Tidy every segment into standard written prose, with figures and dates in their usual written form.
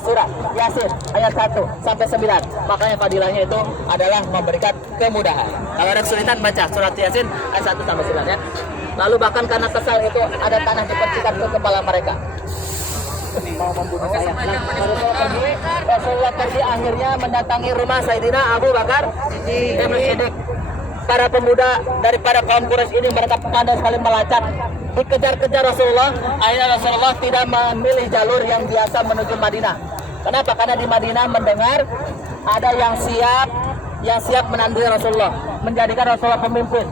surah Yasin ayat 1 sampai 9. Makanya fadilahnya itu adalah memberikan kemudahan. Kalau ada kesulitan baca surat Yasin ayat 1 sampai 9 ya. Lalu bahkan karena kesal itu ada tanah dipercikan ke kepala mereka. Mau membunuh saya. Rasulullah pergi akhirnya mendatangi rumah Sayyidina Abu Bakar di Siddiq. Para pemuda daripada kaum Quraisy ini mereka pandai sekali melacak, dikejar-kejar Rasulullah. Akhirnya Rasulullah tidak memilih jalur yang biasa menuju Madinah. Kenapa? Karena di Madinah mendengar ada yang siap menandingi Rasulullah, menjadikan Rasulullah pemimpin.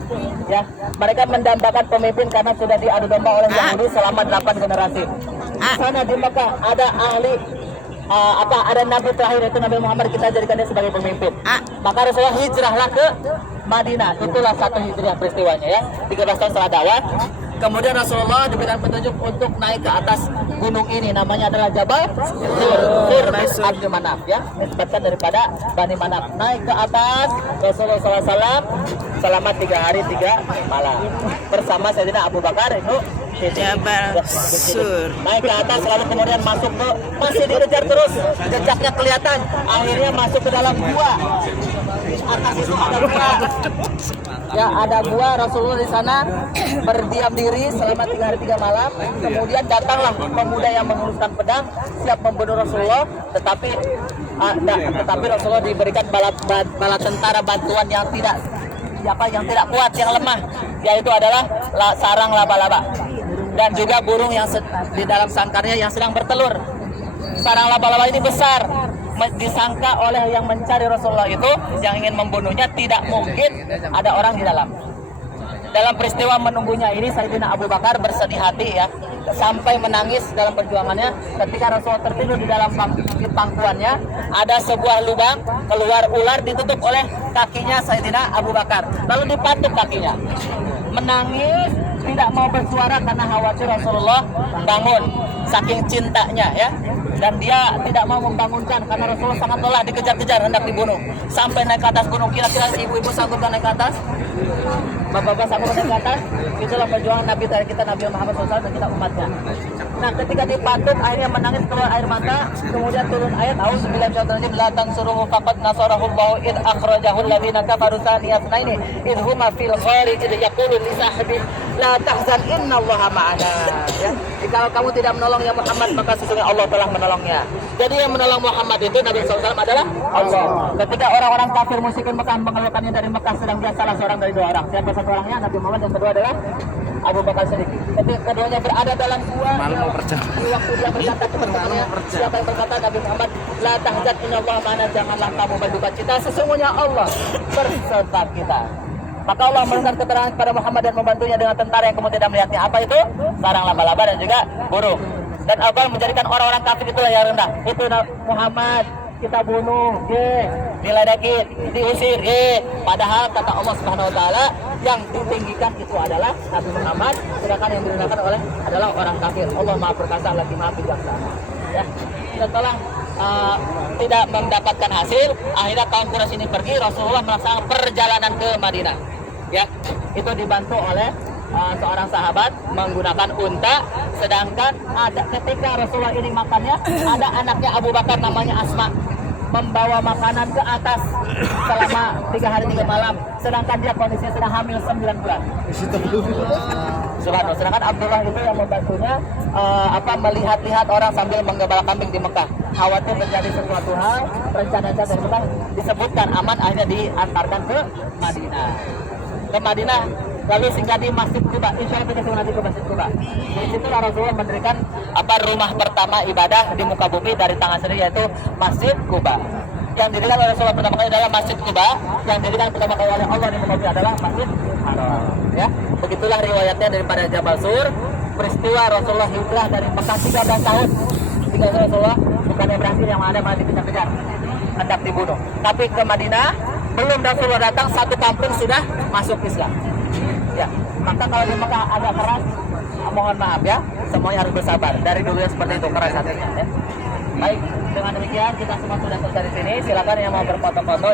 Ya, mereka mendambakan pemimpin karena sudah diadu domba oleh Yahudi selama 8 generasi. Di sana di Mekah ada ahli ada nabi terakhir itu Nabi Muhammad, kita jadikan dia sebagai pemimpin. Maka Rasulullah hijrahlah ke Madinah. Itulah satu hijrah peristiwanya ya. 13 tahun setelah dakwah. Kemudian Rasulullah diberikan petunjuk untuk naik ke atas gunung ini, namanya adalah Jabal Sur Abdul Manaf ya, disebutkan daripada Bani Manaf. Naik ke atas Rasulullah SAW selama 3 hari 3 malam bersama Sayyidina Abu Bakar itu Jabal Sur. Naik ke atas lalu kemudian masuk ke, masih dikejar terus, jejaknya kelihatan. Akhirnya masuk ke dalam gua. Di atas itu ada gua. Ya, ada gua. Rasulullah di sana berdiam diri selama 3 hari 3 malam. Kemudian datanglah pemuda yang menghunuskan pedang siap membunuh Rasulullah, tetapi Rasulullah diberikan bala tentara bantuan yang tidak kuat, yang lemah, yaitu adalah sarang laba-laba dan juga burung yang di dalam sangkarnya yang sedang bertelur. Sarang laba-laba ini besar, disangka oleh yang mencari Rasulullah itu, yang ingin membunuhnya, tidak mungkin ada orang di dalam. Dalam peristiwa menunggunya ini, Sayyidina Abu Bakar bersedih hati ya, sampai menangis dalam perjuangannya ketika Rasulullah tertidur di dalam pangkuannya. Ada sebuah lubang, keluar ular, ditutup oleh kakinya Sayyidina Abu Bakar, lalu dipatuk kakinya. Menangis, tidak mau bersuara karena khawatir Rasulullah bangun, saking cintanya ya. Dan dia tidak mau membangunkan karena Rasulullah sangat lelah, dikejar-kejar, hendak dibunuh. Sampai naik ke atas gunung. Kira-kira ibu-ibu sanggup naik ke atas? Bapak-bapak sanggup naik ke atas? Itulah perjuangan Nabi dari kita, Nabi Muhammad SAW, dan kita umatnya. Nah, ketika dipatuk akhirnya menangis, keluar air mata. Kemudian turun ayat A'udzubillahi minasyaitonir rajim, la tansuruhu faqad nasarahullahu id akhrajahu alladziina kafaru thaniyas naini id huma fil ghari id yaqulu li sahbihi la tahzan innallaha ma'ana. Ya. Jika kamu tidak menolong ya Muhammad, maka sesungguhnya Allah telah menolongnya. Jadi yang menolong Muhammad itu Nabi SAW adalah Allah. Ketika orang-orang kafir musyrikin Mekah mengeluarkannya dari Mekah, sedang dia salah seorang dari 2 orang. Siapa satu orangnya? Nabi Muhammad, yang kedua adalah Abu Bakar Siddiq. Ketika keduanya berada dalam gua, di waktu dia berkata kepada siapa yang berkata Nabi Muhammad, la tahzan innallaha ma'ana, janganlah kamu berduka cita, sesungguhnya Allah berserta kita. Maka Allah memberikan keterangan kepada Muhammad dan membantunya dengan tentara yang kamu tidak melihatnya. Apa itu? Sarang laba-laba dan juga burung. Dan Allah menjadikan orang-orang kafir itulah yang rendah. Itu Muhammad kita bunuh, diledakin, diusir, padahal kata Allah Subhanahu Wa Taala yang ditinggikan itu adalah Nabi Muhammad, sedangkan yang direndahkan oleh adalah orang kafir. Allah Maha Perkasa lagi Maha Bijaksana. Ya, setelah tidak mendapatkan hasil, akhirnya kaum Quraisy ini pergi. Rasulullah melaksanakan perjalanan ke Madinah. Ya, itu dibantu oleh seorang sahabat menggunakan unta. Sedangkan ketika Rasulullah ini makannya, ada anaknya Abu Bakar namanya Asma membawa makanan ke atas selama 3 hari 3 malam. Sedangkan dia kondisinya sedang hamil 9 bulan. Subhanallah. Sedangkan Abdullah itu yang membantunya melihat-lihat orang sambil menggembala kambing di Mekah. Khawatir terjadi sesuatu hal, rencana-rencana dari Mekah disebutkan aman, akhirnya diantarkan ke Madinah. Lalu singgah di Masjid Quba. Insya Allah kita nanti ke Masjid Quba. Di situ Rasulullah mendirikan rumah pertama ibadah di muka bumi dari tangan sendiri, yaitu Masjid Quba. Yang didirikan oleh Rasulullah pertama kali adalah Masjid Quba. Yang didirikan pertama kali oleh Allah di muka bumi adalah Masjid Haram. Ya, begitulah riwayatnya daripada Jabal Sur. Peristiwa Rasulullah hijrah dari Mekah 13 tahun. 13 tahun Rasulullah bukan yang berhasil, yang ada malah dikejar-kejar, hendak dibunuh. Tapi ke Madinah belum Rasulullah datang, satu kampung sudah masuk Islam. Ya, maka kalau di Mekah agak keras, mohon maaf ya, semuanya harus bersabar. Dari dulu ya seperti itu, keras hatinya ya. Baik, dengan demikian kita semua sudah selesai di sini. Silakan yang mau berfoto-foto.